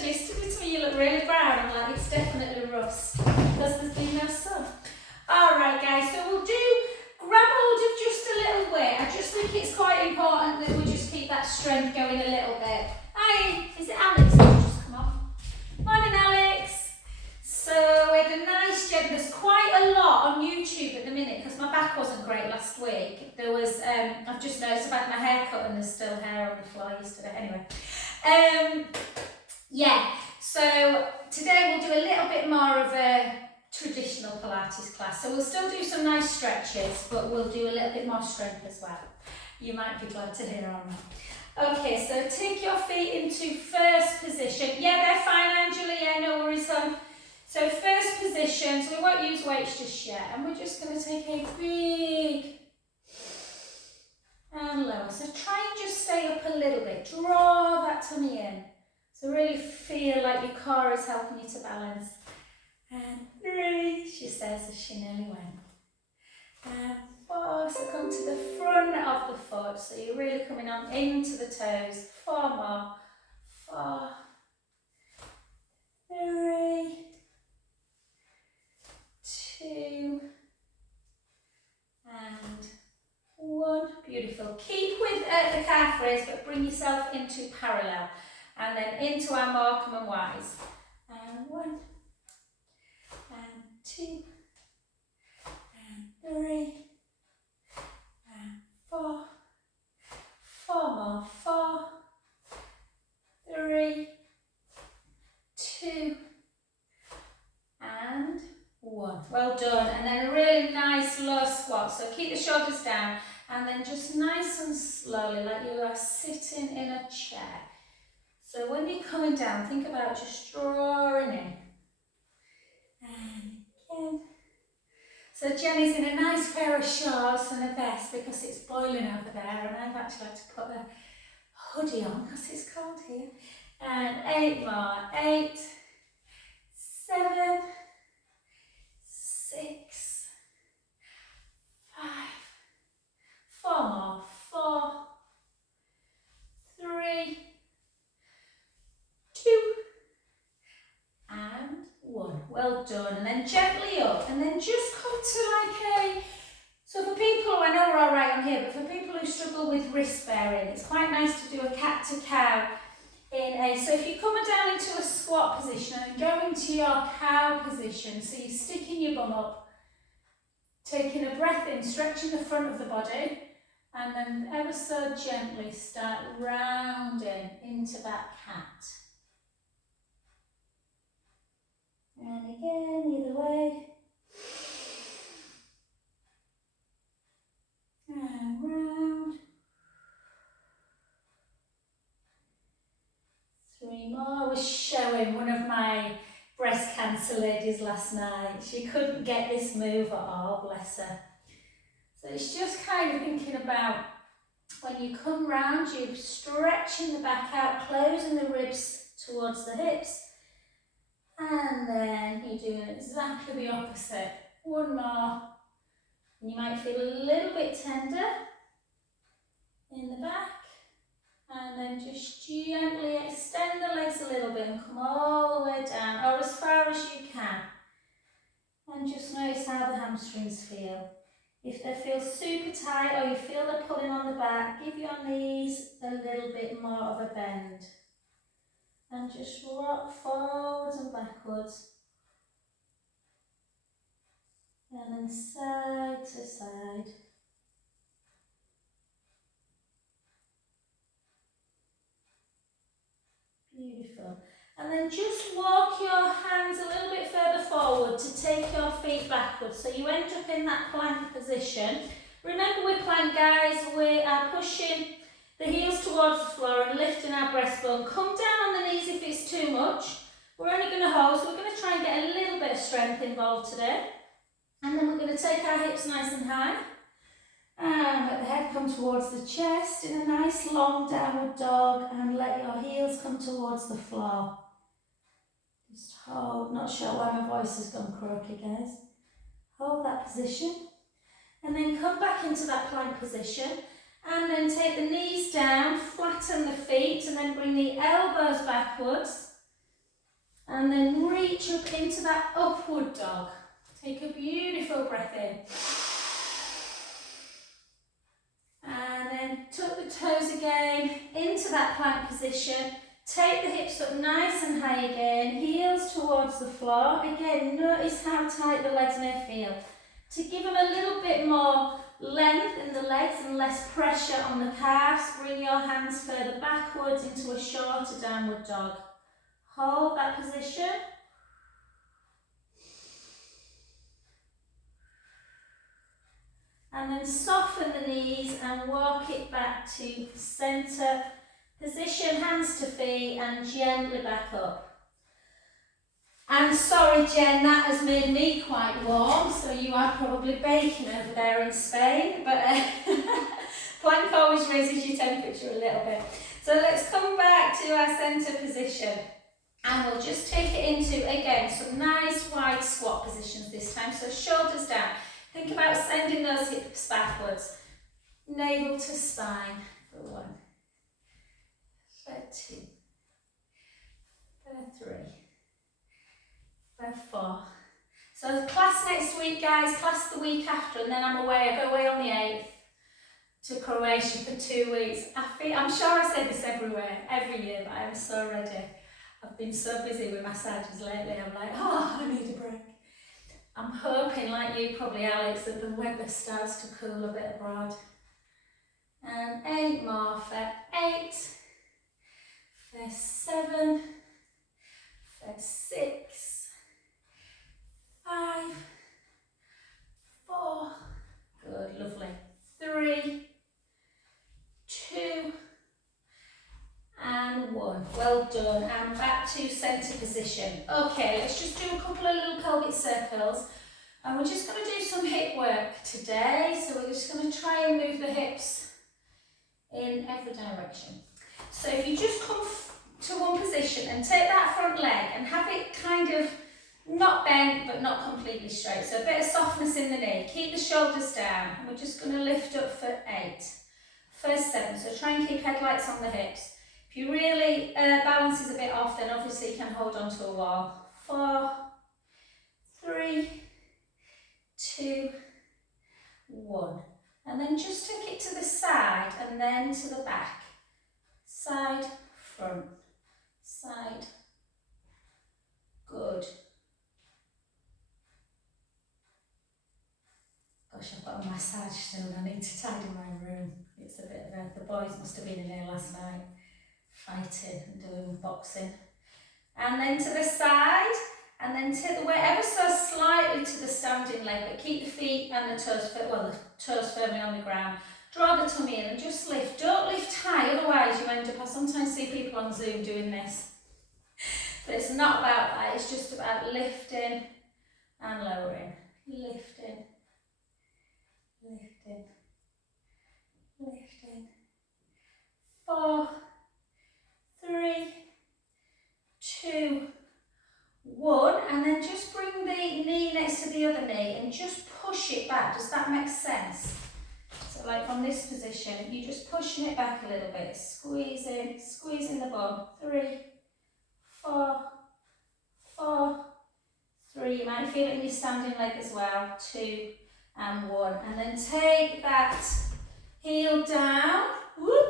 suggested it to me, you look really brown. I'm like, it's definitely rust because there's been no sun. Alright guys, so we'll grab hold of just a little weight. I just think it's quite important that we just keep that strength going a little bit. Hi, is it Alex? Just come on. Morning Alex. So we had a nice jump. There's quite a lot on YouTube at the minute because my back wasn't great last week. There was, I've just noticed I've had my hair cut and there's still hair on the floor yesterday. Anyway, yeah, so today we'll do a little bit more of a traditional Pilates class. So we'll still do some nice stretches, but we'll do a little bit more strength as well. You might be glad to hear on that. Okay, so take your feet into first position. Yeah, they're fine, Angela. Yeah, no worries, hon. So first position, so we won't use weights just yet, and we're just going to take a big and lower. So try and just stay up a little bit. Draw that tummy in. So really feel like your core is helping you to balance. And 3, she says as she nearly went. And 4, so come to the front of the foot. So you're really coming on into the toes. 4 more. 4, 3, 2, and 1. Beautiful. Keep with the calf raise, but bring yourself into parallel. And then into our Markham and Wise. And 1, and 2, and 3, and 4. 4 more. 4, 3, 2, and 1. Well done. And then a really nice low squat. So keep the shoulders down and then just nice and slowly, like you are sitting in a chair. So when you're coming down, think about just drawing in. And again. So Jenny's in a nice pair of shorts and a vest because it's boiling over there, and I've actually had to put a hoodie on because it's cold here. And 8 more. 8, 7, 6, 5, 4 more. 4, 3, 2, and 1. Well done. And then gently up, and then just come to like a, so for people, I know we're all right on here, but for people who struggle with wrist bearing, it's quite nice to do a cat to cow in a, so if you're coming down into a squat position and go into your cow position, so you're sticking your bum up, taking a breath in, stretching the front of the body, and then ever so gently start rounding into that cat. And again, either way. And round. 3 more. I was showing one of my breast cancer ladies last night. She couldn't get this move at all, bless her. So it's just kind of thinking about when you come round, you're stretching the back out, closing the ribs towards the hips. And then you're doing exactly the opposite. 1 more. And you might feel a little bit tender in the back. And then just gently extend the legs a little bit and come all the way down, or as far as you can. And just notice how the hamstrings feel. If they feel super tight or you feel they're pulling on the back, give your knees a little bit more of a bend. And just rock forwards and backwards. And then side to side. Beautiful. And then just walk your hands a little bit further forward to take your feet backwards. So you end up in that plank position. Remember with plank, guys, we are pushing the heels towards the floor and lifting our breastbone. Come down on the knees if it's too much. We're only going to hold, so we're going to try and get a little bit of strength involved today. And then we're going to take our hips nice and high. And let the head come towards the chest in a nice long downward dog, and let your heels come towards the floor. Just hold, not sure why my voice has gone croaky, guys. Hold that position. And then come back into that plank position. And then take the knees down, flatten the feet, and then bring the elbows backwards. And then reach up into that upward dog. Take a beautiful breath in. And then tuck the toes again into that plank position. Take the hips up nice and high again, heels towards the floor. Again, notice how tight the legs may feel. To give them a little bit more length in the legs and less pressure on the calves, bring your hands further backwards into a shorter downward dog. Hold that position. And then soften the knees and walk it back to centre position, hands to feet, and gently back up. And sorry, Jen, that has made me quite warm, so you are probably baking over there in Spain, but plank always raises your temperature a little bit. So let's come back to our centre position, and we'll just take it into, again, some nice wide squat positions this time. So shoulders down. Think about sending those hips backwards. Navel to spine for 1, for 2, for 3, for 4. So class next week, guys, class the week after, and then I'm away. I go away on the 8th to Croatia for 2 weeks. I'm sure I say this every year, but I am so ready. I've been so busy with massages lately, I'm like, oh, I need a break. I'm hoping, like you probably, Alex, that the weather starts to cool a bit abroad. And 8 more for 8, for 7, for 6, 5, 4, good, lovely, 3, 2, and 1. Well done. And back to centre position. Okay, let's just do a couple of little pelvic circles. And we're just going to do some hip work today. So we're just going to try and move the hips in every direction. So if you just come to one position and take that front leg and have it kind of not bent but not completely straight. So a bit of softness in the knee. Keep the shoulders down. And we're just going to lift up for 8. For 7. So try and keep headlights on the hips. If you really balance is a bit off, then obviously you can hold on to a wall. 4, 3, 2, 1. And then just take it to the side and then to the back. Side, front, side. Good. Gosh, I've got a massage soon. I need to tidy my room. It's a bit of a... The boys must have been in here last night, fighting and doing boxing. And then to the side, and then tip the weight ever so slightly to the standing leg, but keep the feet and the toes, the toes firmly on the ground. Draw the tummy in and just lift. Don't lift high, otherwise you end up, I sometimes see people on Zoom doing this. But it's not about that, it's just about lifting and lowering. Lifting, lifting, lifting. 4, 3, 2, 1, and then just bring the knee next to the other knee and just push it back. Does that make sense? So like from this position, you're just pushing it back a little bit, squeezing the bum. 3, 4, 4, 3. You might feel it in your standing leg as well. 2 and 1. And then take that heel down. Whoop.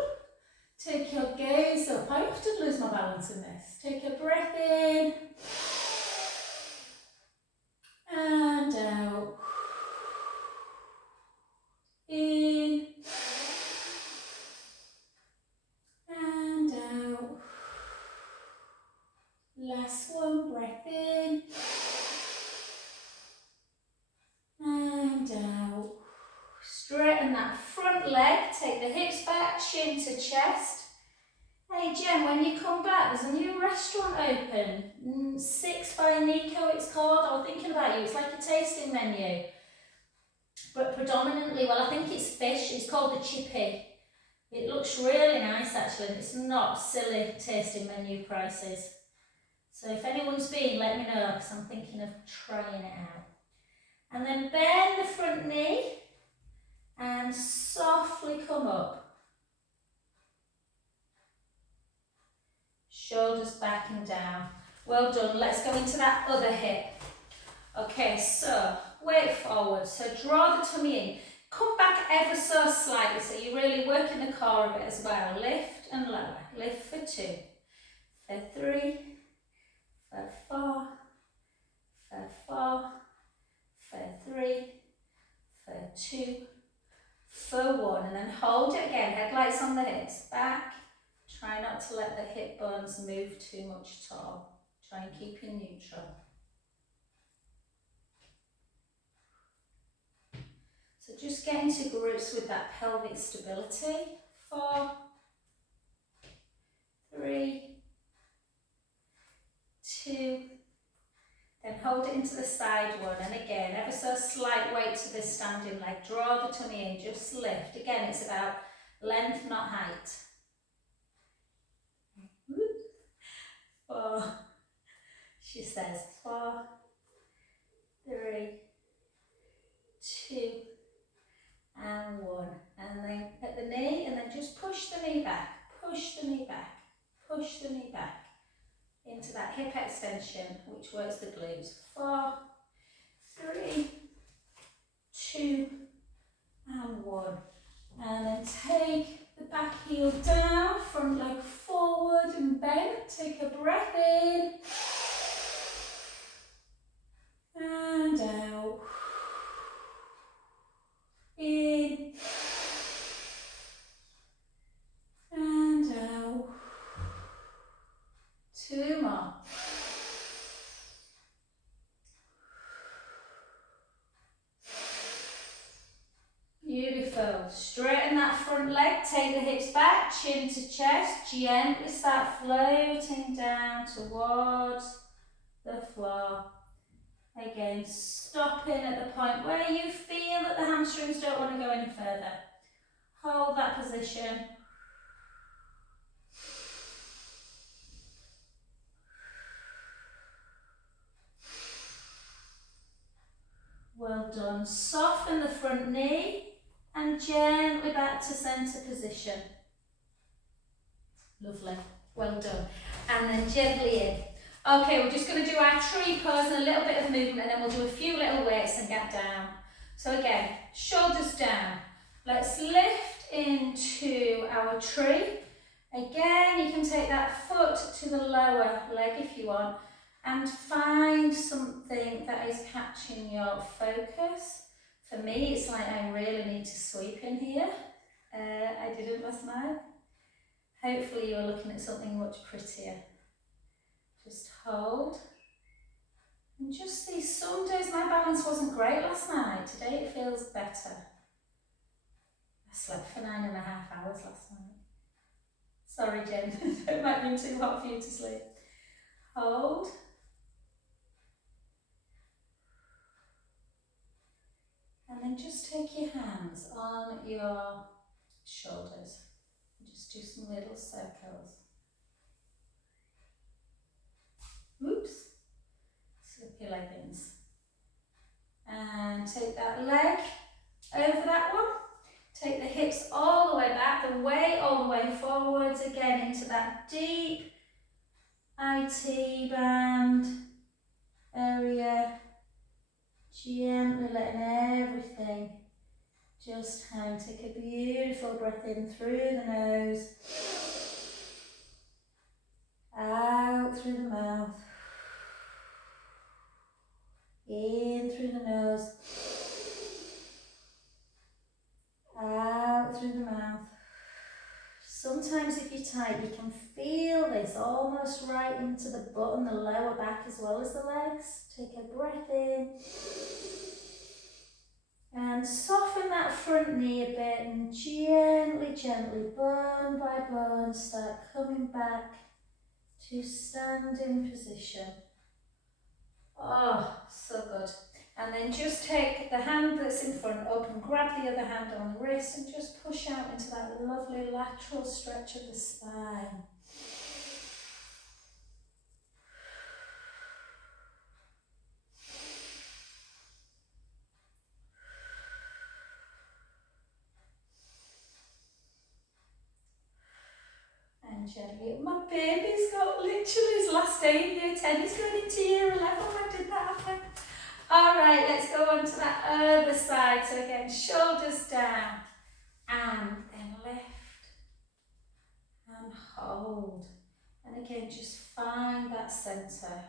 Take your gaze up. I often lose my balance in this. Take a breath in. And out. In. And out. Last one, breath in. And out. Straighten that front leg, take the hips back, chin to chest. Hey Jen, when you come back, there's a new restaurant open. 6 by Nico it's called. I was thinking about you, it's like a tasting menu. But predominantly, well, I think it's fish, it's called the Chippy. It looks really nice actually, and it's not silly tasting menu prices. So if anyone's been, let me know, because I'm thinking of trying it out. And then bend the front knee and softly come up. Shoulders back and down. Well done. Let's go into that other hip. Okay, so weight forward. So draw the tummy in. Come back ever so slightly, so you're really working the core a bit as well. Lift and lower. Lift for 2, for 3, for 4, for 4, for 3, for 2, for 1, and then hold it again. Headlights on the hips. Back. Try not to let the hip bones move too much at all. Try and keep you neutral. So just getting to grips with that pelvic stability. 4, 3, 2, then hold it into the side one, and again, ever so slight weight to this standing leg. Draw the tummy in, just lift. Again, it's about length, not height. 4, she says, 4, 3, 2, and 1. And then at the knee, and then just push the knee back, push the knee back, push the knee back into that hip extension, which works the glutes. 4, 3, 2, and 1. And then take the back heel down, front leg forward and bend. Take a breath in and out. In and out. 2 more. Beautiful. Straighten that front leg, take the hips back, chin to chest, gently start floating down towards the floor. Again, stopping at the point where you feel that the hamstrings don't want to go any further. Hold that position. Well done. Soften the front knee and gently back to centre position. Lovely. Well done. And then gently in. Okay, we're just going to do our tree pose and a little bit of movement, and then we'll do a few little weights and get down. So again, shoulders down. Let's lift into our tree. Again, you can take that foot to the lower leg if you want, and find something that is catching your focus. For me, it's like I really need to sweep in here. I didn't last night. Hopefully you're looking at something much prettier. Just hold. And just see, some days my balance wasn't great last night. Today it feels better. I slept for 9.5 hours last night. Sorry, Jen, it might have been too hot for you to sleep. Hold. And then just take your hands on your shoulders. Just do some little circles. Oops. Slip your leggings. And take that leg over that one. Take the hips all the way back, the weight all the way forwards, again into that deep IT band area. Gently letting everything just hang. Take a beautiful breath in through the nose, out through the mouth, in through the nose, out through the mouth. Sometimes if you're tight, you can feel this almost right into the butt and the lower back as well as the legs. Take a breath in. And soften that front knee a bit and gently, gently, bone by bone, start coming back to standing position. Oh, so good. And then just take the hand that's in front up and grab the other hand on the wrist and just push out into that lovely lateral stretch of the spine. And gently, my baby's got literally his last staying year 10, he's going into year 11 when did that happen? Alright, let's go on to that other side. So again, shoulders down and then lift and hold. And again, just find that centre.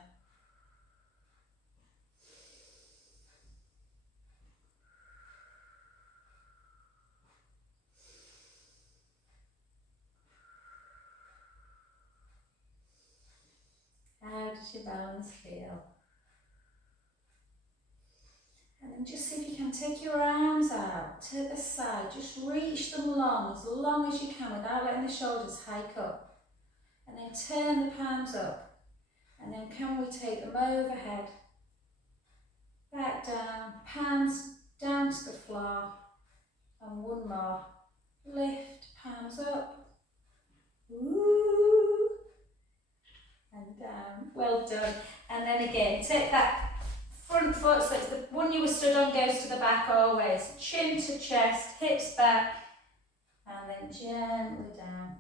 How does your balance feel? And then just see if you can take your arms out to the side. Just reach them long as you can without letting the shoulders hike up. And then turn the palms up. And then can we take them overhead? Back down, palms down to the floor. And one more. Lift, palms up. Ooh. And down. Well done. And then again, take that front foot, so it's the one you were stood on goes to the back always. Chin to chest, hips back, and then gently down.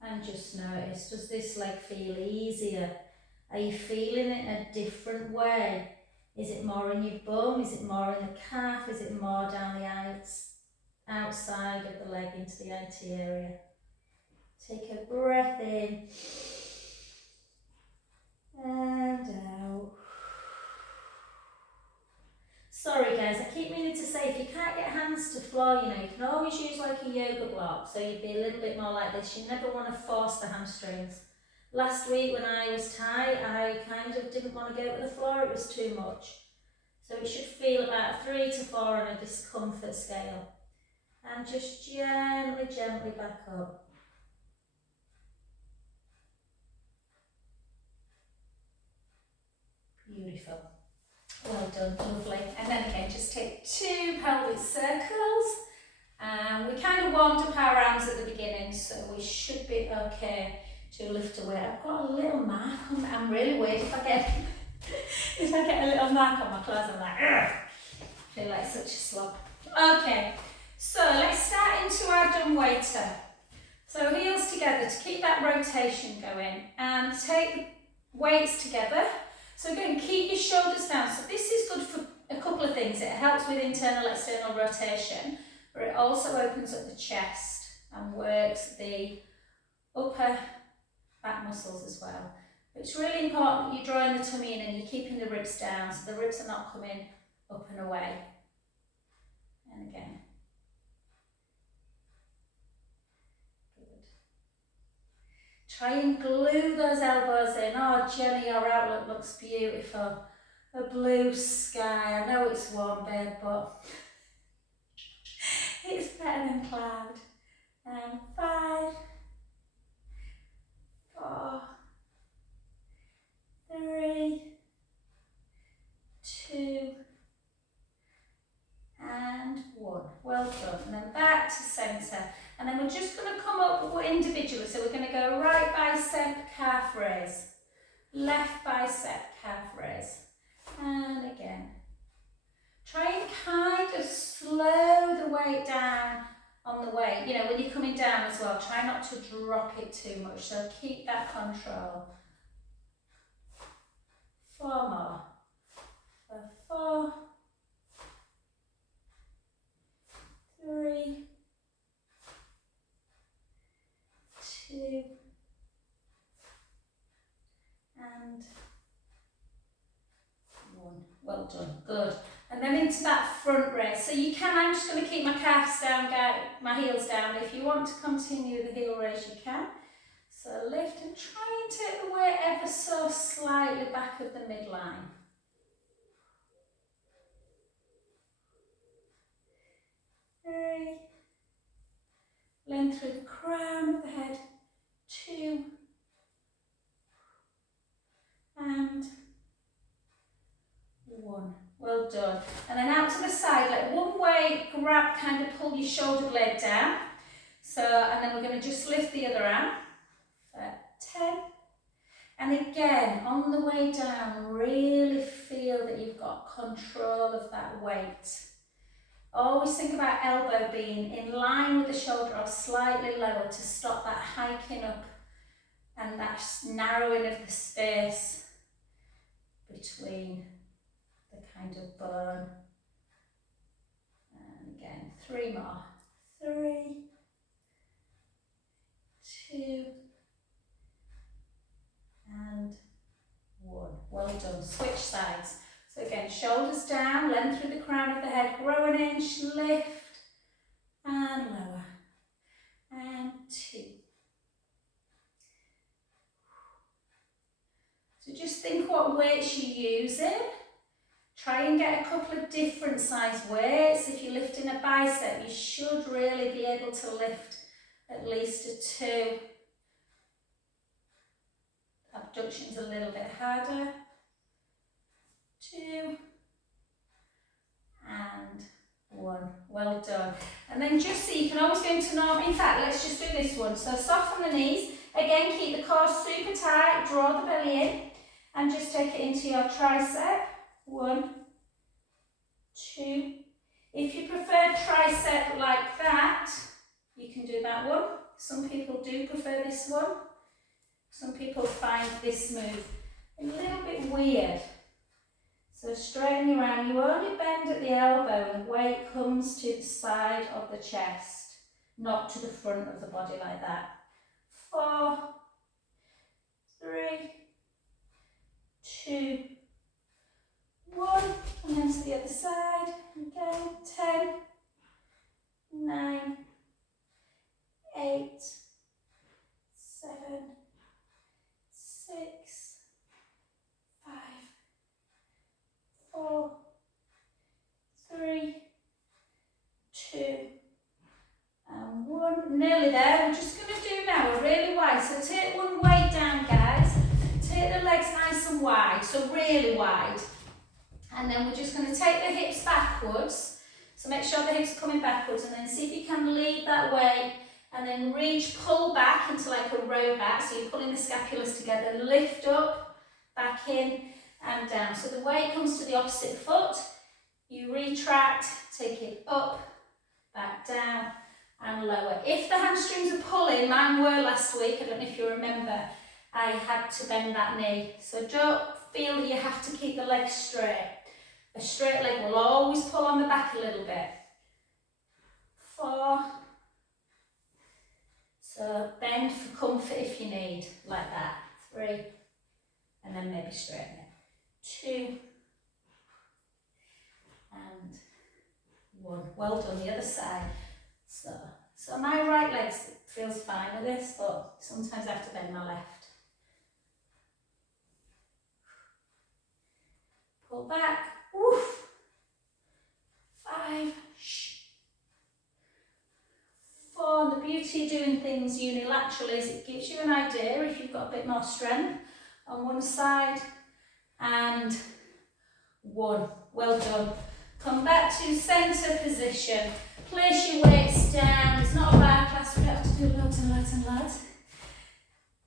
And just notice, does this leg feel easier? Are you feeling it in a different way? Is it more in your bum? Is it more in the calf? Is it more down the outside of the leg into the IT area? Take a breath in and out. Sorry guys, I keep meaning to say, if you can't get hands to floor, you can always use like a yoga block, so you'd be a little bit more like this. You never want to force the hamstrings. Last week when I was tight, I kind of didn't want to go to the floor, it was too much. So it should feel about 3 to 4 on a discomfort scale. And just gently, gently back up. Beautiful. Well done, lovely. And then again, just take 2 pelvic circles. We kind of warmed up our arms at the beginning, so we should be okay to lift away. I've got a little mark on me. I'm really weird if I get a little mark on my clothes. I'm like, ugh. I feel like such a slob. Okay, so let's start into our dumb waiter. So heels together to keep that rotation going, and take the weights together. So again, keep your shoulders down. So this is good for a couple of things. It helps with internal, external rotation, but it also opens up the chest and works the upper back muscles as well. But it's really important that you're drawing the tummy in and you're keeping the ribs down, so the ribs are not coming up and away. And again. Good. Try and glue those elbows in. Oh, Jenny, your outlook looks beautiful. A blue sky. I know it's warm, babe, but it's better than cloud. And 5, 4, 3, 2, and 1. Well done. And then back to centre. And then we're just going to come up individually. So we're going to go right bicep, calf raise. Left bicep, calf raise. And again. Try and kind of slow the weight down on the way. When you're coming down as well, try not to drop it too much. So keep that control. 4 more. 4, 3, 2, and 1. Well done, good. And then into that front raise. So you can, I'm just going to keep my calves down, my heels down. If you want to continue the heel raise, you can. So lift and try and take the weight ever so slightly back of the midline. 3, length through the crown of the head. 2, and 1. Well done. And then out to the side, like one way, grab, kind of pull your shoulder blade down. So, and then we're going to just lift the other arm for 10. And again, on the way down, really feel that you've got control of that weight. Always think about elbow being in line with the shoulder or slightly lower to stop that hiking up and that's narrowing of the space between the kind of bone. And again, 3 more. 3, 2, and 1. Well done. Switch sides. So again, shoulders down, length through the crown of the head, grow an inch, lift, and lower. And 2. So just think what weights you're using. Try and get a couple of different size weights. If you're lifting a bicep, you should really be able to lift at least a 2. Abduction's a little bit harder. 2 and 1. Well done. And then just so you can always go into normal. In fact, let's just do this one. So soften the knees. Again, keep the core super tight. Draw the belly in. And just take it into your tricep. 1, 2. If you prefer tricep like that, you can do that one. Some people do prefer this one. Some people find this move a little bit weird. So straighten your arm. You only bend at the elbow and the weight comes to the side of the chest, not to the front of the body like that. 4, 3, 2, 1, and then to the other side. Again, 10, 9, 8, 7, 6, 5, 4, 3, 2, and 1. Nearly there. We're just going to do now a really wide. So take one weight down, guys. Take the legs nice and wide, so really wide. And then we're just going to take the hips backwards. So make sure the hips are coming backwards, and then see if you can lead that way. And then reach, pull back into like a row back. So you're pulling the scapulas together. Lift up, back in, and down. So the weight comes to the opposite foot. You retract, take it up, back down, and lower. If the hamstrings are pulling, mine were last week, I don't know if you remember, I had to bend that knee. So don't feel that you have to keep the legs straight. A straight leg will always pull on the back a little bit. 4. So bend for comfort if you need, like that. 3. And then maybe straighten it. 2. And 1. Well done, the other side. So my right leg feels fine with this, but sometimes I have to bend my left. Pull back. Woof. 5. 4. And the beauty of doing things unilaterally is it gives you an idea if you've got a bit more strength on one side. And 1. Well done. Come back to centre position. Place your weights down. It's not a bar class, we don't have to do loads and loads and loads.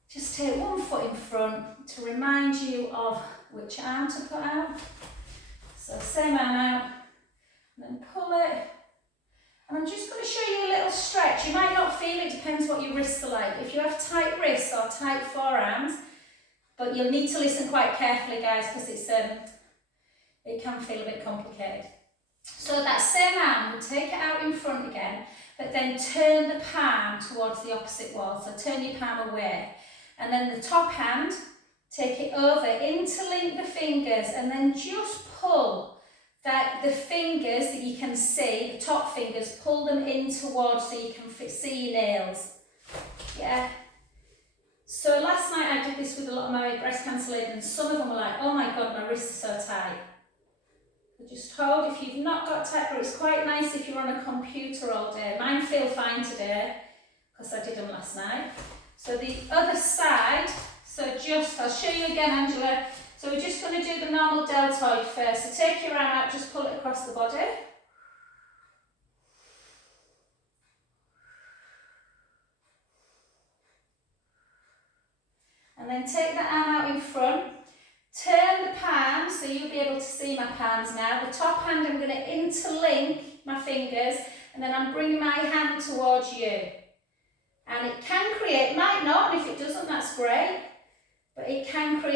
Just take one foot in front to remind you of which arm to put out. So same arm out, and then pull it. And I'm just going to show you a little stretch. You might not feel it, depends what your wrists are like. If you have tight wrists or tight forearms, but you'll need to listen quite carefully, guys, because it can feel a bit complicated. So that same arm, we'll take it out in front again, but then turn the palm towards the opposite wall. So turn your palm away. And then the top hand, take it over, interlink the fingers, and then just pull the fingers that you can see, the top fingers, pull them in towards so you can see your nails. Yeah. So last night I did this with a lot of my breast cancer ladies, and some of them were like, oh my God, my wrists are so tight. So just hold. If you've not got tight wrists, it's quite nice if you're on a computer all day. Mine feel fine today because I did them last night. So the other side, I'll show you again, Angela. So we're just going to do the normal deltoid first. So take your arm out, just pull it across the body. And then take the arm out in front. Turn the palm, so you'll be able to see my palms now. The top hand, I'm going to interlink my fingers, and then I'm bringing my hand towards you. And it can create, might not, and if it doesn't, that's great.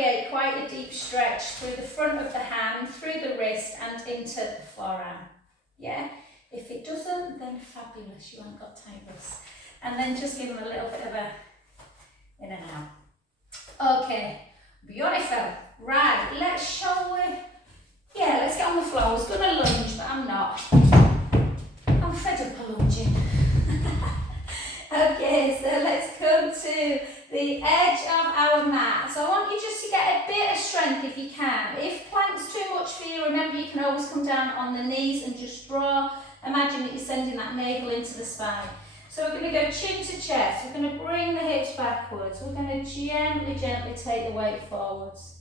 create quite a deep stretch through the front of the hand, through the wrist and into the forearm. Yeah? If it doesn't, then fabulous, you haven't got tight wrists. And then just give them a little bit of a in and out. Okay, beautiful. Right, shall we? Yeah, let's get on the floor. I was going to lunge, but I'm not. I'm fed up of lunging. Okay, so let's come to the edge of our mat. So I want you just to get a bit of strength if you can. If plank's too much for you, remember you can always come down on the knees and just draw. Imagine that you're sending that navel into the spine. So we're going to go chin to chest. We're going to bring the hips backwards. We're going to gently take the weight forwards.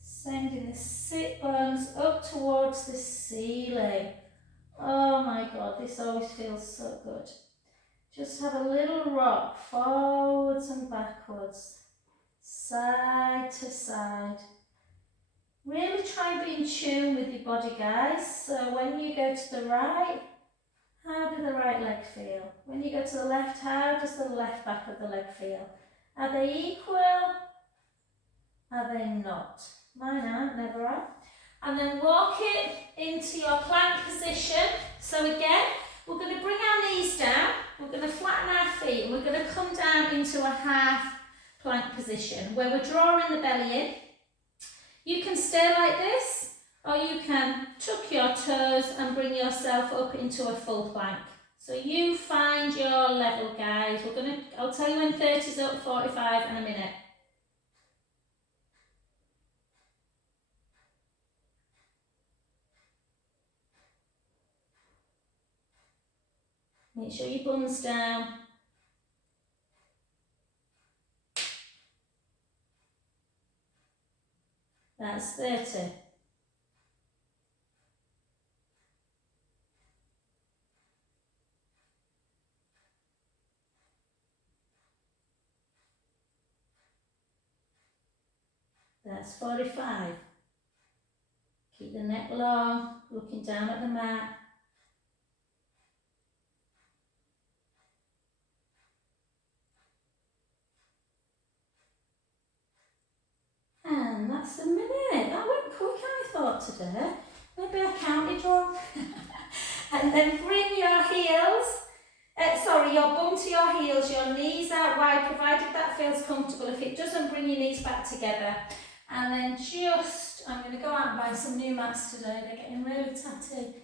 Sending the sit bones up towards the ceiling. Oh my God, this always feels so good. Just have a little rock forwards and backwards, side to side. Really try and be in tune with your body, guys. So when you go to the right, how does the right leg feel? When you go to the left, how does the left back of the leg feel? Are they equal? Are they not? Mine aren't, never are. And then walk it into your plank position. So again, we're going to bring our knees down, we're going to flatten our feet, and we're going to come down into a half plank position where we're drawing the belly in. You can stay like this, or you can tuck your toes and bring yourself up into a full plank. So you find your level, guys. I'll tell you when 30's up, 45 in a minute. Make sure your bum's down. That's 30. That's 45. Keep the neck long, looking down at the mat. And that's a minute. That went quick, I thought, today. Maybe I counted wrong. And then bring your heels, your bum to your heels, your knees out wide, provided that feels comfortable. If it doesn't, bring your knees back together. And then I'm going to go out and buy some new mats today. They're getting really tatty.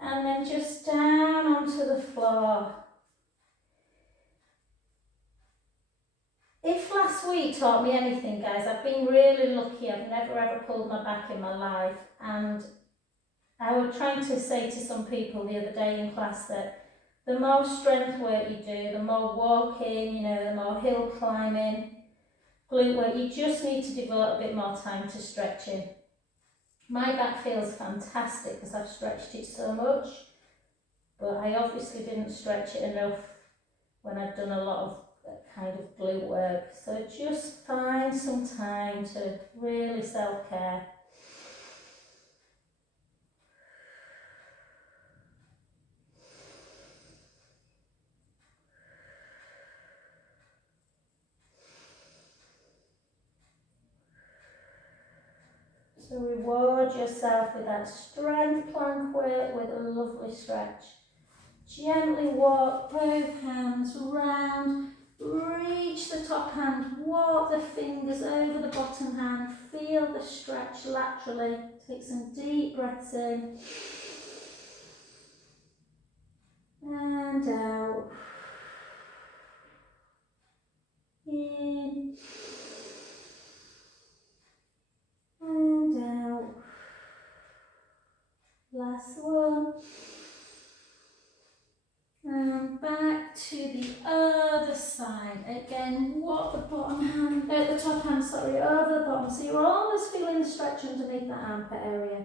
And then just down onto the floor. If last week taught me anything, guys, I've been really lucky. I've never ever pulled my back in my life. And I was trying to say to some people the other day in class that the more strength work you do, the more walking, the more hill climbing, glute work, you just need to devote a bit more time to stretching. My back feels fantastic because I've stretched it so much, but I obviously didn't stretch it enough when I've done a lot of kind of glute work. So just find some time to really self-care. So reward yourself with that strength plank work with a lovely stretch. Gently walk both hands round, reach the top hand, walk the fingers over the bottom hand, feel the stretch laterally, take some deep breaths in and out, in and out, last one. And back to the other side. Again, walk the top hand, over the bottom. So you're almost feeling the stretch underneath that armpit area.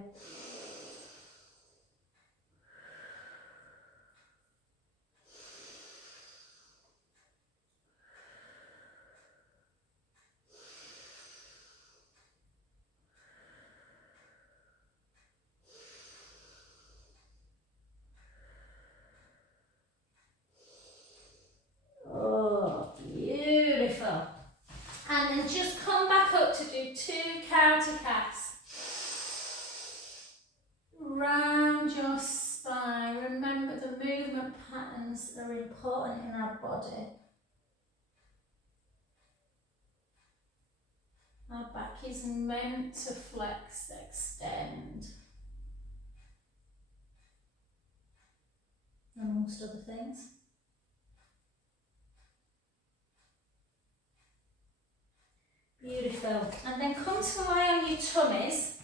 Oh, beautiful. And And then just come back up to do 2 counter casts. Round your spine. Remember, the movement patterns are important in our body. Our back is meant to flex, extend, amongst other things. Beautiful. And then come to lie on your tummies.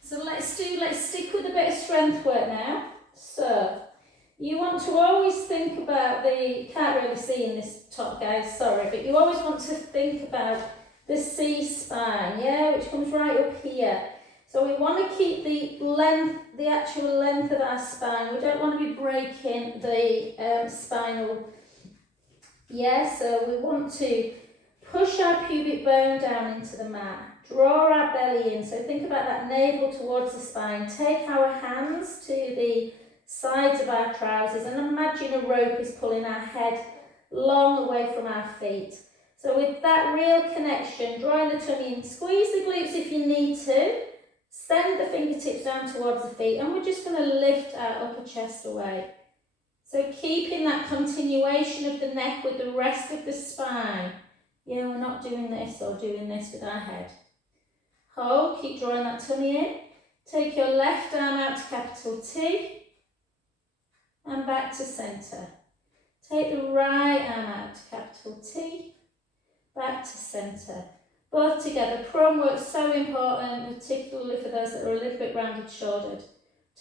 So let's stick with a bit of strength work now. So you want to always think about can't really see in this top, guys, sorry, but you always want to think about the C spine, yeah, which comes right up here. So we want to keep the actual length of our spine. We don't want to be breaking the spinal, yeah, so we want to push our pubic bone down into the mat. Draw our belly in, so think about that navel towards the spine. Take our hands to the sides of our trousers and imagine a rope is pulling our head long away from our feet. So with that real connection, drawing the tummy in, squeeze the glutes if you need to, send the fingertips down towards the feet, and we're just going to lift our upper chest away. So keeping that continuation of the neck with the rest of the spine. Yeah, we're not doing this or doing this with our head. Hold, keep drawing that tummy in. Take your left arm out to capital T and back to centre. Take the right arm out to capital T, back to centre. Both together. Prone work is so important, particularly for those that are a little bit rounded shouldered.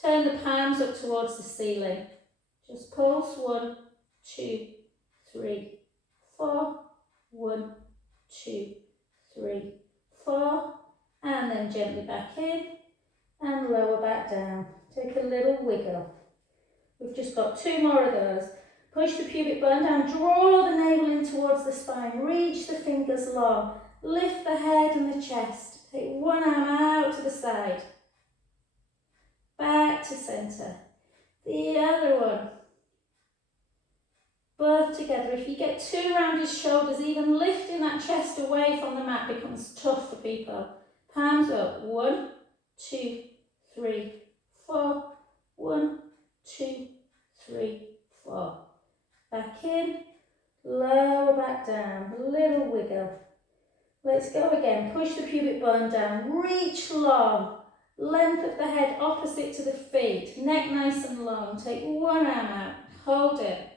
Turn the palms up towards the ceiling. Just pulse 1, 2, 3, 4. 1, 2, 3, 4. And then gently back in and lower back down. Take a little wiggle. We've just got 2 more of those. Push the pubic bone down, draw the navel in towards the spine, reach the fingers long, lift the head and the chest. Take one arm out to the side, back to centre. The other one. Both together. If you get too rounded shoulders, even lifting that chest away from the mat becomes tough for people. Palms up. 1, 2, 3, 4. 1, 2, 3, 4. Back in, lower back down, a little wiggle. Let's go again. Push the pubic bone down, reach long, length of the head opposite to the feet, neck nice and long. Take one arm out, hold it.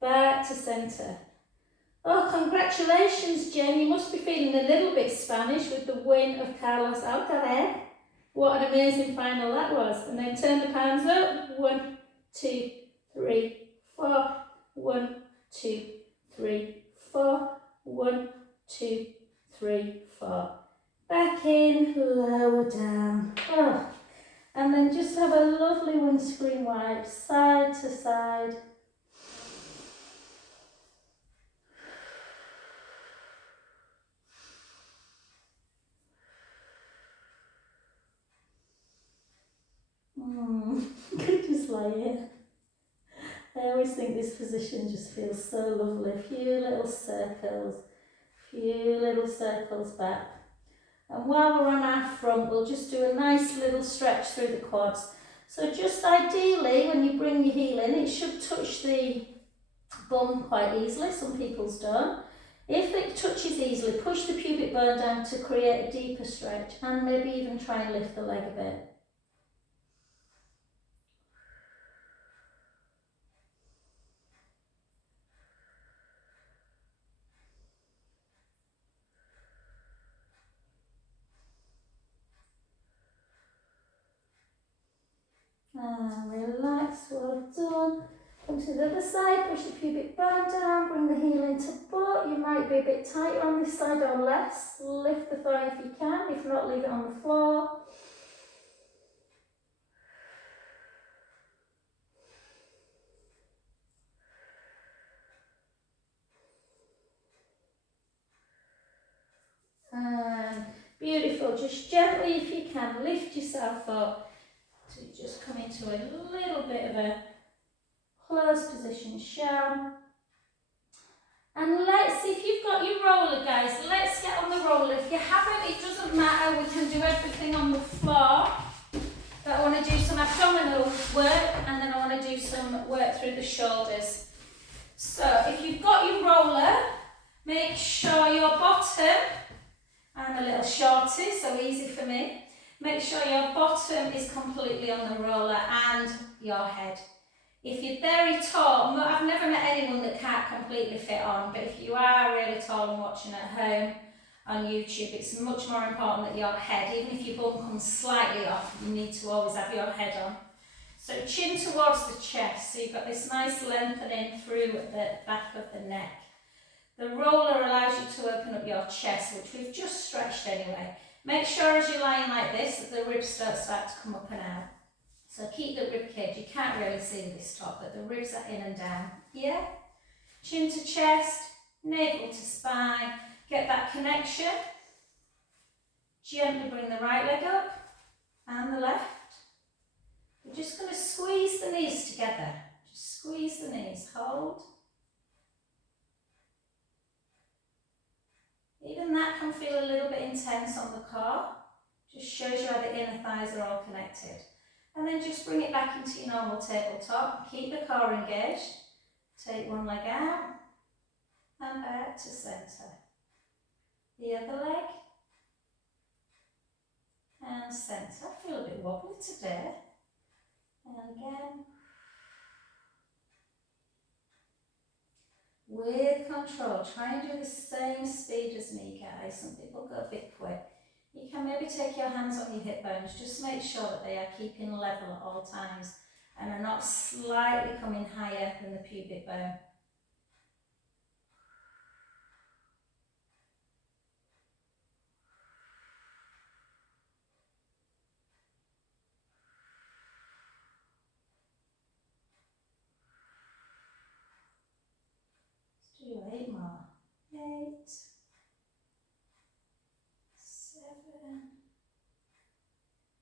Back to centre. Oh, congratulations, Jen. You must be feeling a little bit Spanish with the win of Carlos Alcaraz. What an amazing final that was. And then turn the palms up. 1, 2, 3, 4. 1, 2, 3, 4. 1, 2, 3, 4. Back in, lower down. Oh. And then just have a lovely windscreen wipe, side to side. Could just lie here. I always think this position just feels so lovely. A few little circles back. And while we're on our front, we'll just do a nice little stretch through the quads. So just ideally, when you bring your heel in, it should touch the bum quite easily. Some people's don't. If it touches easily, push the pubic bone down to create a deeper stretch, and maybe even try and lift the leg a bit. And relax, well done. Come to the other side, push the pubic bone down, bring the heel into butt. You might be a bit tighter on this side or less. Lift the thigh if you can, if not, leave it on the floor. And beautiful, just gently if you can, lift yourself up to just come into a little bit of a closed position shell. And let's if you've got your roller, guys, let's get on the roller. If you haven't, it doesn't matter. We can do everything on the floor. But I want to do some abdominal work, and then I want to do some work through the shoulders. So if you've got your roller, make sure your bottom, I'm a little shorty, so easy for me. Make sure your bottom is completely on the roller and your head. If you're very tall, I've never met anyone that can't completely fit on, but if you are really tall and watching at home on YouTube, it's much more important that your head, even if your bum comes slightly off, you need to always have your head on. So chin towards the chest, so you've got this nice lengthening through the back of the neck. The roller allows you to open up your chest, which we've just stretched anyway. Make sure as you're lying like this that the ribs don't start to come up and out. So keep the rib cage, you can't really see this top, but the ribs are in and down. Yeah? Chin to chest, navel to spine, get that connection. Gently bring the right leg up and the left. We're just going to squeeze the knees together. Just squeeze the knees, hold. Even that can feel a little bit intense on the core. Just shows you how the inner thighs are all connected. And then just bring it back into your normal tabletop. Keep the core engaged. Take one leg out and back to centre. The other leg and centre. I feel a bit wobbly today. And again. With control. Try and do the same speed as me, guys. Some people go a bit quick. You can maybe take your hands on your hip bones. Just make sure that they are keeping level at all times and are not slightly coming higher than the pubic bone. Let's do 8 more. 8, 7.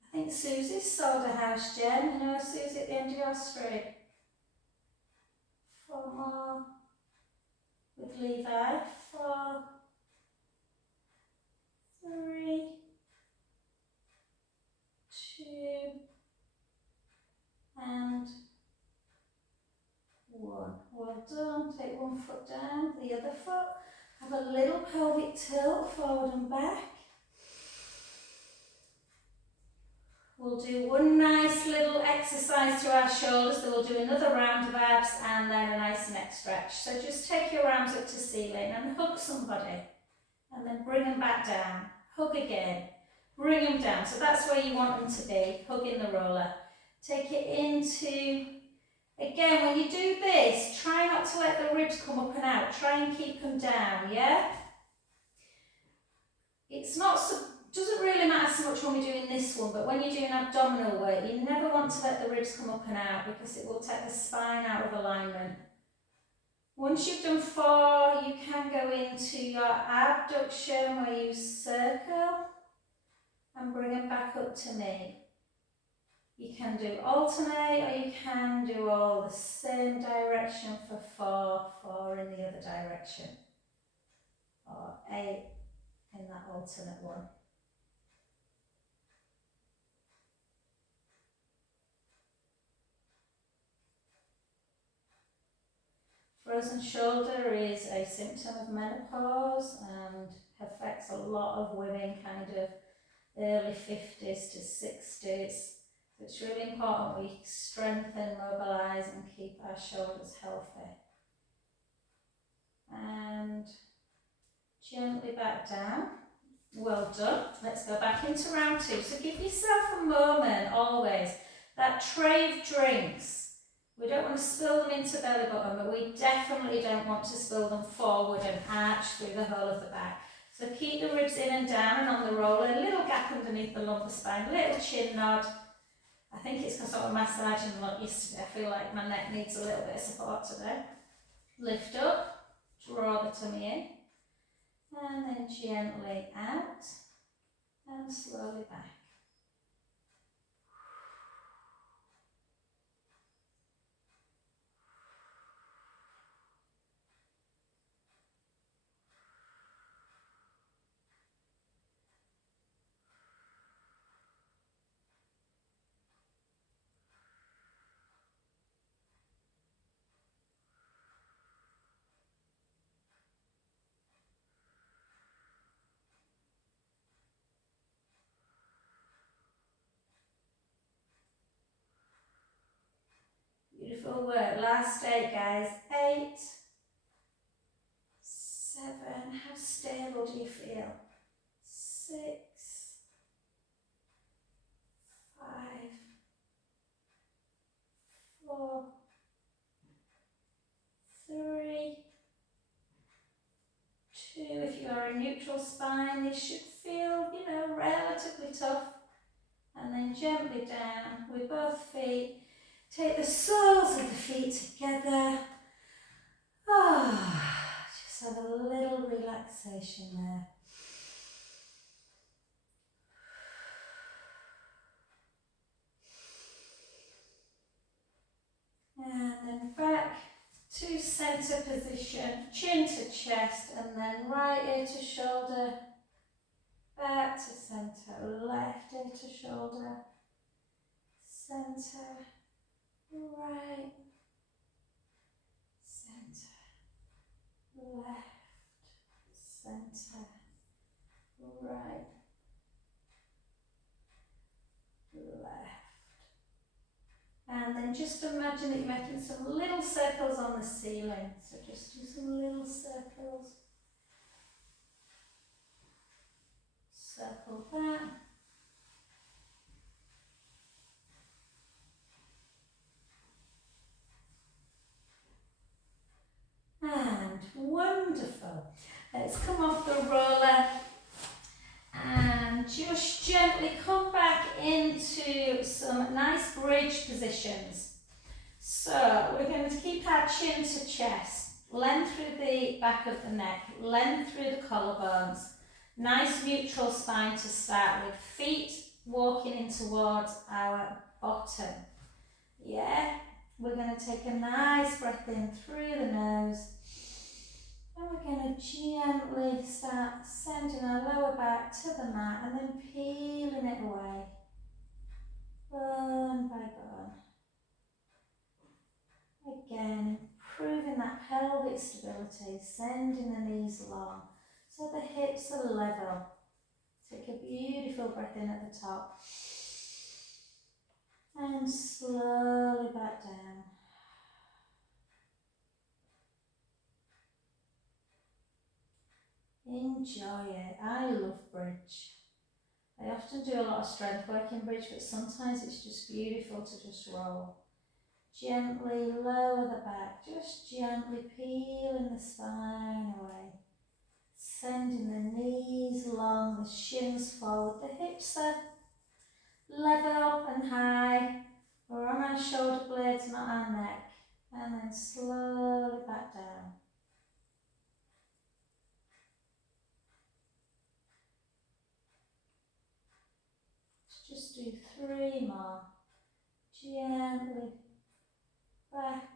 I think Susie's sold a house, Jen. You know Susie at the end of your street. 4 more with Levi. 4, 3, 2, and 1. Well done. Take one foot down, the other foot. Have a little pelvic tilt forward and back. We'll do one nice little exercise to our shoulders, then we'll do another round of abs and then a nice neck stretch. So just take your arms up to ceiling and hug somebody and then bring them back down. Hug again, bring them down. So that's where you want them to be, hugging the roller. Take it into, again, when you do this, try not to let the ribs come up and out. Try and keep them down, yeah? It's not so, doesn't really matter so much when we're doing this one, but when you're doing abdominal work, you never want to let the ribs come up and out because it will take the spine out of alignment. Once you've done 4, you can go into your abduction where you circle and bring them back up to me. You can do alternate or you can do all the same direction for 4, 4 in the other direction, or 8 in that alternate one. Frozen shoulder is a symptom of menopause and affects a lot of women kind of early 50s to 60s. So it's really important we strengthen, mobilise and keep our shoulders healthy. And gently back down. Well done. Let's go back into round 2. So give yourself a moment always. That tray of drinks. We don't want to spill them into belly button, but we definitely don't want to spill them forward and arch through the whole of the back. So keep the ribs in and down and on the roller, a little gap underneath the lumbar spine, little chin nod. I think it's because I was massaging a lot yesterday. I feel like my neck needs a little bit of support today. Lift up, draw the tummy in, and then gently out and slowly back. Beautiful work. Last 8, guys. 8, 7. How stable do you feel? 6, 5, 4, 3, 2. If you are a neutral spine, this should feel, relatively tough. And then gently down with both feet. Take the soles of the feet together. Just have a little relaxation there. And then back to centre position, chin to chest, and then right ear to shoulder, back to centre, left ear to shoulder, centre, right, centre, left, centre, right, left. And then just imagine that you're making some little circles on the ceiling. So just do some little circles. Circle that. And wonderful. Let's come off the roller and just gently come back into some nice bridge positions. So we're going to keep our chin to chest, length through the back of the neck, length through the collarbones. Nice neutral spine to start with, feet walking in towards our bottom. Yeah, we're going to take a nice breath in through the nose. And we're going to gently start sending our lower back to the mat and then peeling it away, bone by bone. Again, improving that pelvic stability, sending the knees long so the hips are level. Take a beautiful breath in at the top and slowly back down. Enjoy it. I love bridge. I often do a lot of strength work in bridge, but sometimes it's just beautiful to just roll. Gently lower the back, just gently peeling the spine away. Sending the knees long, the shins forward, the hips are level and high. We're on our shoulder blades, not our neck. And then slowly back down. Let's just do 3 more. Gently back.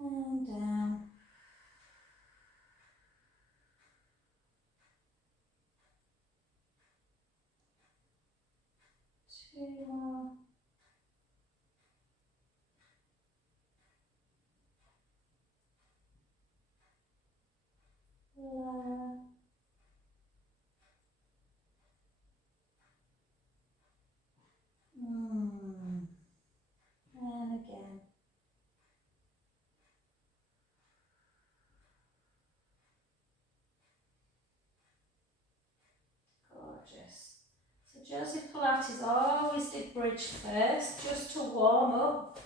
And down. 2 more. Lower. And again. Gorgeous. So Joseph Pilates always did bridge first, just to warm up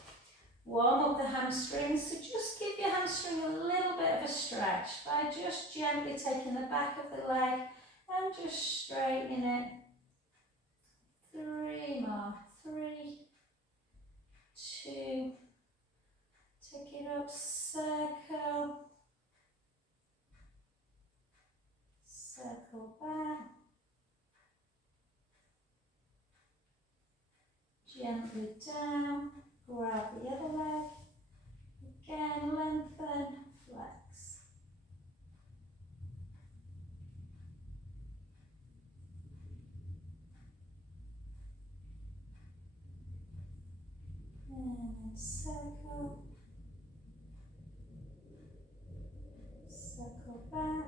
the hamstrings. So just give your hamstring a little bit of a stretch by just gently taking the back of the leg and just straightening it. 3 more. 3, 2, take it up, circle, circle back, gently down, grab the other leg, again lengthen, flex. And then circle, circle back.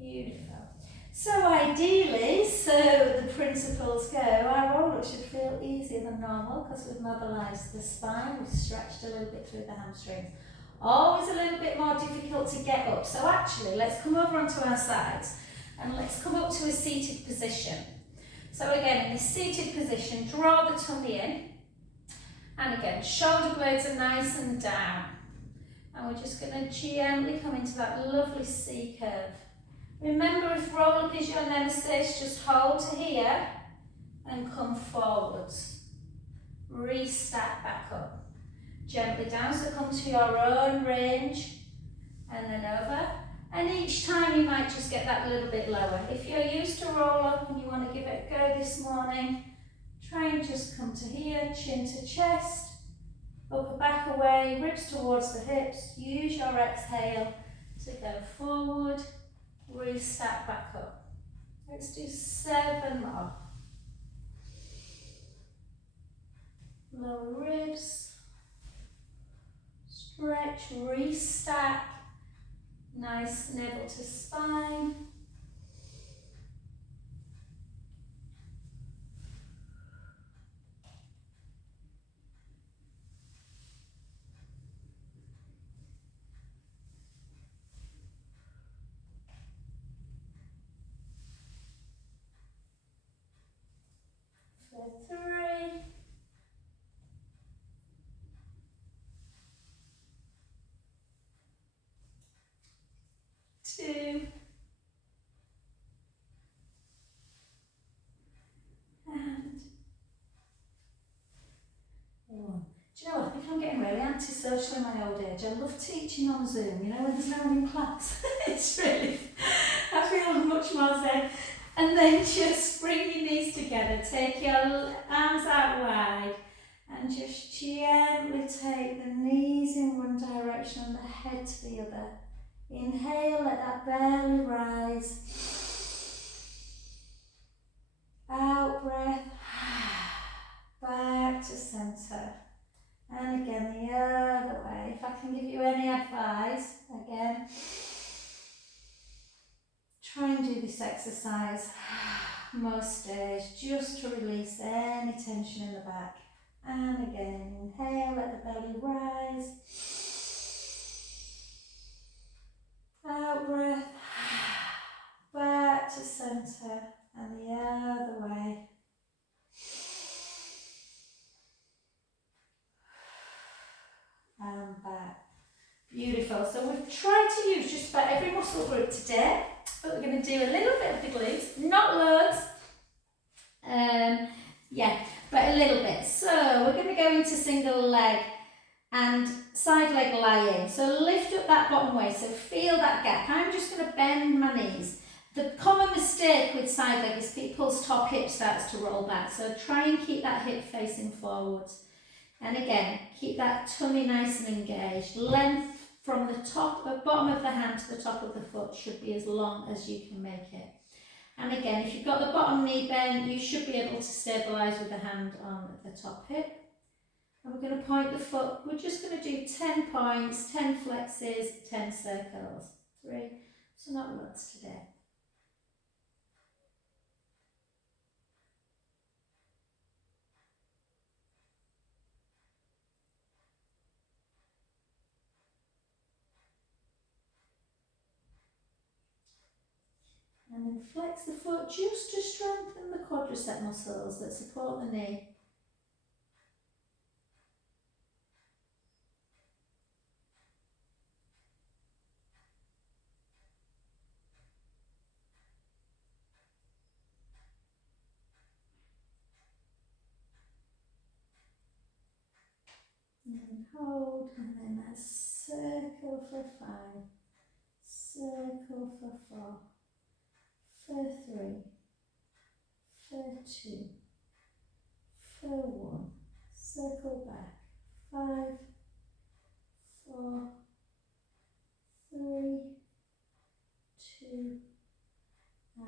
Beautiful. ideally, so the principles go, our roll-up should feel easier than normal because we've mobilised the spine, we've stretched a little bit through the hamstrings. Always a little bit more difficult to get up. So actually, let's come over onto our sides and let's come up to a seated position. So again, in this seated position, draw the tummy in. And again, shoulder blades are nice and down. And we're just going to gently come into that lovely C curve. Remember, if roll-up is your nemesis, just hold to here and come forwards. Restack back up. Gently down, so come to your own range and then over. And each time you might just get that little bit lower. If you're used to roll-up and you want to give it a go this morning, try and just come to here, chin to chest, upper back away, ribs towards the hips. Use your exhale to go forward, restack back up. Let's do 7 more. Lower ribs, stretch, restack, nice navel to spine. For 3. 2. And 1. Do you know what? I think I'm getting really antisocial in my old age. I love teaching on Zoom, you know, when there's no one in class. It's really, I feel much more zen. And then just bring your knees together, take your arms out wide, and just gently take the knees in one direction and the head to the other. Inhale, let that belly rise. Out breath, back to centre. And again, the other way. If I can give you any advice, again, try and do this exercise most days just to release any tension in the back. And again, inhale, let the belly rise. Out breath, back to centre, and the other way. And back. Beautiful. So we've tried to use just about every muscle group today, but we're going to do a little bit of the glutes, not loads. Yeah, but a little bit. So we're going to go into single leg and side leg lying. So lift up that bottom waist, so feel that gap. I'm just going to bend my knees. The common mistake with side leg is people's top hip starts to roll back. So try and keep that hip facing forwards. And again, keep that tummy nice and engaged. Length from the bottom of the hand to the top of the foot should be as long as you can make it. And again, if you've got the bottom knee bent, you should be able to stabilise with the hand on the top hip. And we're going to point the foot. We're just going to do 10 points, 10 flexes, 10 circles. 3. So not lots today. And then flex the foot just to strengthen the quadricep muscles that support the knee. And then hold, and then that circle for 5, circle for 4, for 3, for 2, for 1, circle back, 5, 4, 3, 2,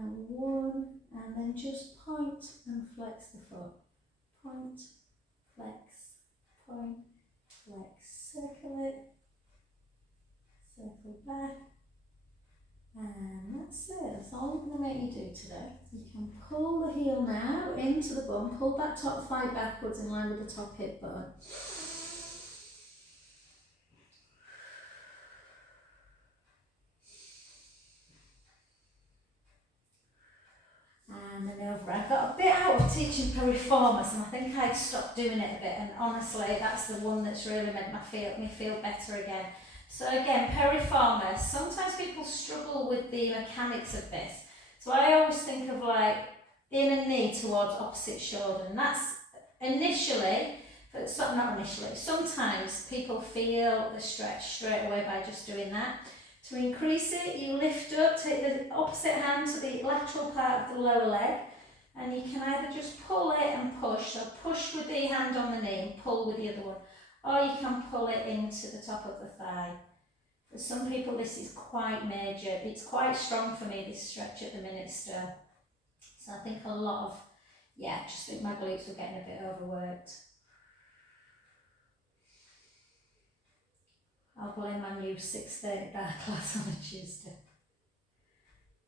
and 1, and then just point and flex the foot. Point, flex, point, flex, circle it, circle back, And that's it, that's all I'm going to make you do today. You can pull the heel now into the bum, pull that top thigh backwards in line with the top hip bone. And then over. I got a bit out of teaching piriformis and I think I'd stopped doing it a bit, and honestly that's the one that's really made me feel better again. So again, piriformis, sometimes people struggle with the mechanics of this. So I always think of like inner knee towards opposite shoulder, and that's initially, but not initially, sometimes people feel the stretch straight away by just doing that. To increase it, you lift up, take the opposite hand to the lateral part of the lower leg, and you can either just pull it and push, so push with the hand on the knee and pull with the other one, or you can pull it into the top of the thigh. For some people this is quite major, it's quite strong for me, this stretch at the minute still. So I think a lot of, just think my glutes were getting a bit overworked. I'll blame my new 6:30 bar class on a Tuesday.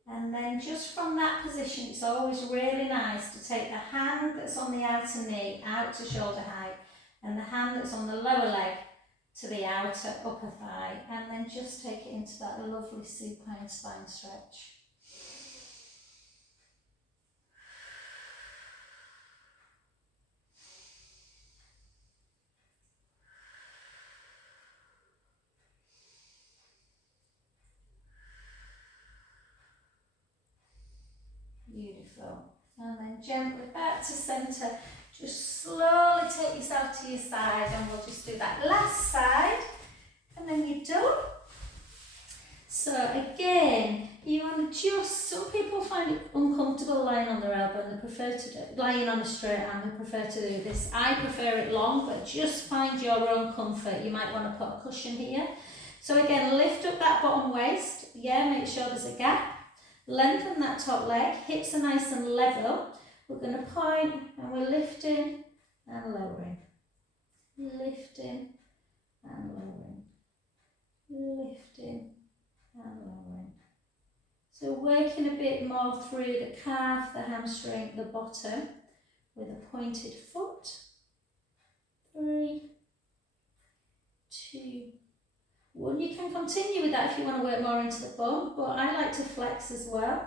And then just from that position, it's always really nice to take the hand that's on the outer knee out to shoulder height, and the hand that's on the lower leg to the outer upper thigh, and then just take it into that lovely supine spine stretch. Beautiful. And then gently back to centre. Just slowly take yourself to your side, and we'll just do that last side, and then you're done. So again, you want to just, some people find it uncomfortable lying on their elbow and they prefer to do, lying on a straight arm, they prefer to do this. I prefer it long, but just find your own comfort. You might want to put a cushion here. So again, lift up that bottom waist, make sure there's a gap. Lengthen that top leg, hips are nice and level. We're going to point and we're lifting and lowering. Lifting and lowering. Lifting and lowering. So working a bit more through the calf, the hamstring, the bottom with a pointed foot. 3, 2, 1. You can continue with that if you want to work more into the bum, but I like to flex as well.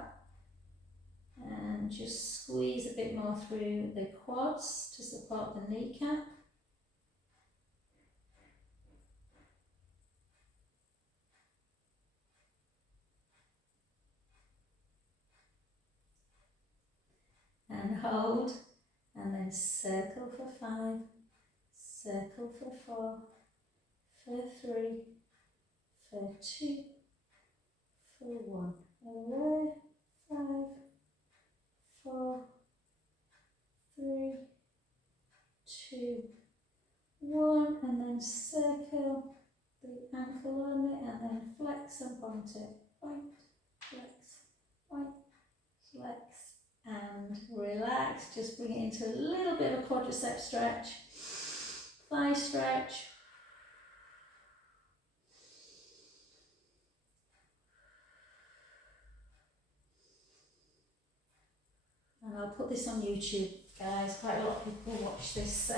And just squeeze a bit more through the quads to support the kneecap. And hold, and then circle for 5, circle for 4, for 3, for 2, for 1. Away, 5, 4, 3, 2, 1, and then circle the ankle on it, and then flex and point it. Point, flex, point, flex, and relax. Just bring it into a little bit of a quadricep stretch, thigh stretch. And I'll put this on YouTube, guys. Quite a lot of people watch this.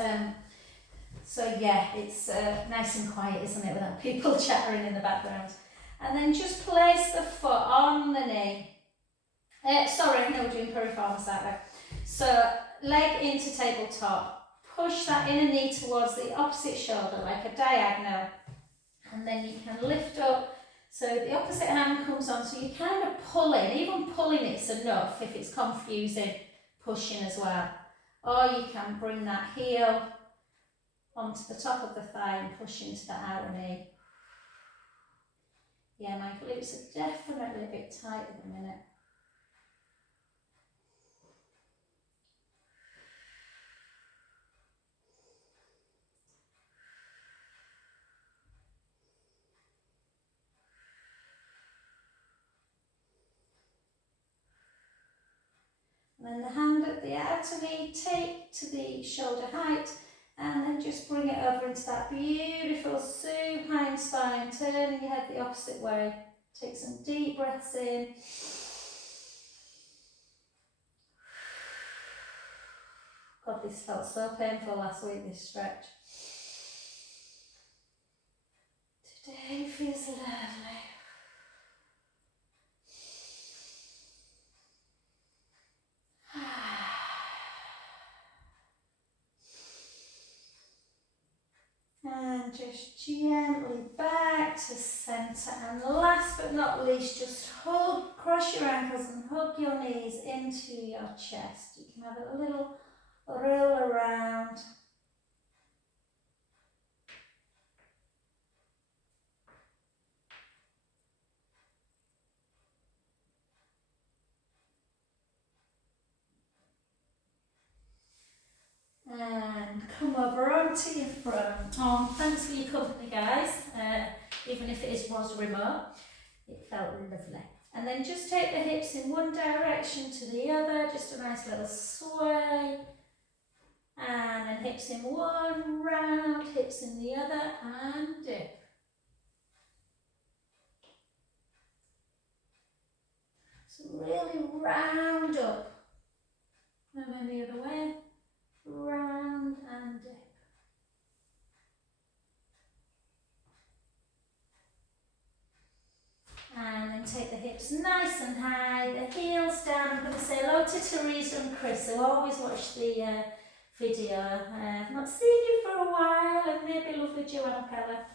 So it's nice and quiet, isn't it, without people chattering in the background. And then just place the foot on the knee. Sorry, no, we're doing piriformis that way. So leg into tabletop. Push that inner knee towards the opposite shoulder like a diagonal. And then you can lift up. So the opposite hand comes on, so you kind of pull in, even pulling it's enough if it's confusing, pushing as well. Or you can bring that heel onto the top of the thigh and push into the outer knee. Yeah, my glutes are definitely a bit tight at the minute. And then the hand at the outer knee, take to the shoulder height, and then just bring it over into that beautiful supine spine, turning your head the opposite way. Take some deep breaths in. God, this felt so painful last week, this stretch. Today feels lovely. And just gently back to centre. And last but not least, just cross your ankles and hug your knees into your chest. You can have a little roll around. And come over onto your front. Thanks for your company, guys. Even if it was remote, it felt lovely. And then just take the hips in one direction to the other, just a nice little sway. And then hips in one, round, hips in the other, and dip. So really round up. And then the other way, round and dip. And then take the hips nice and high, the heels down. I'm going to say hello to Teresa and Chris, who always watch the video. I've not seen you for a while, and maybe lovely Joanna Keller.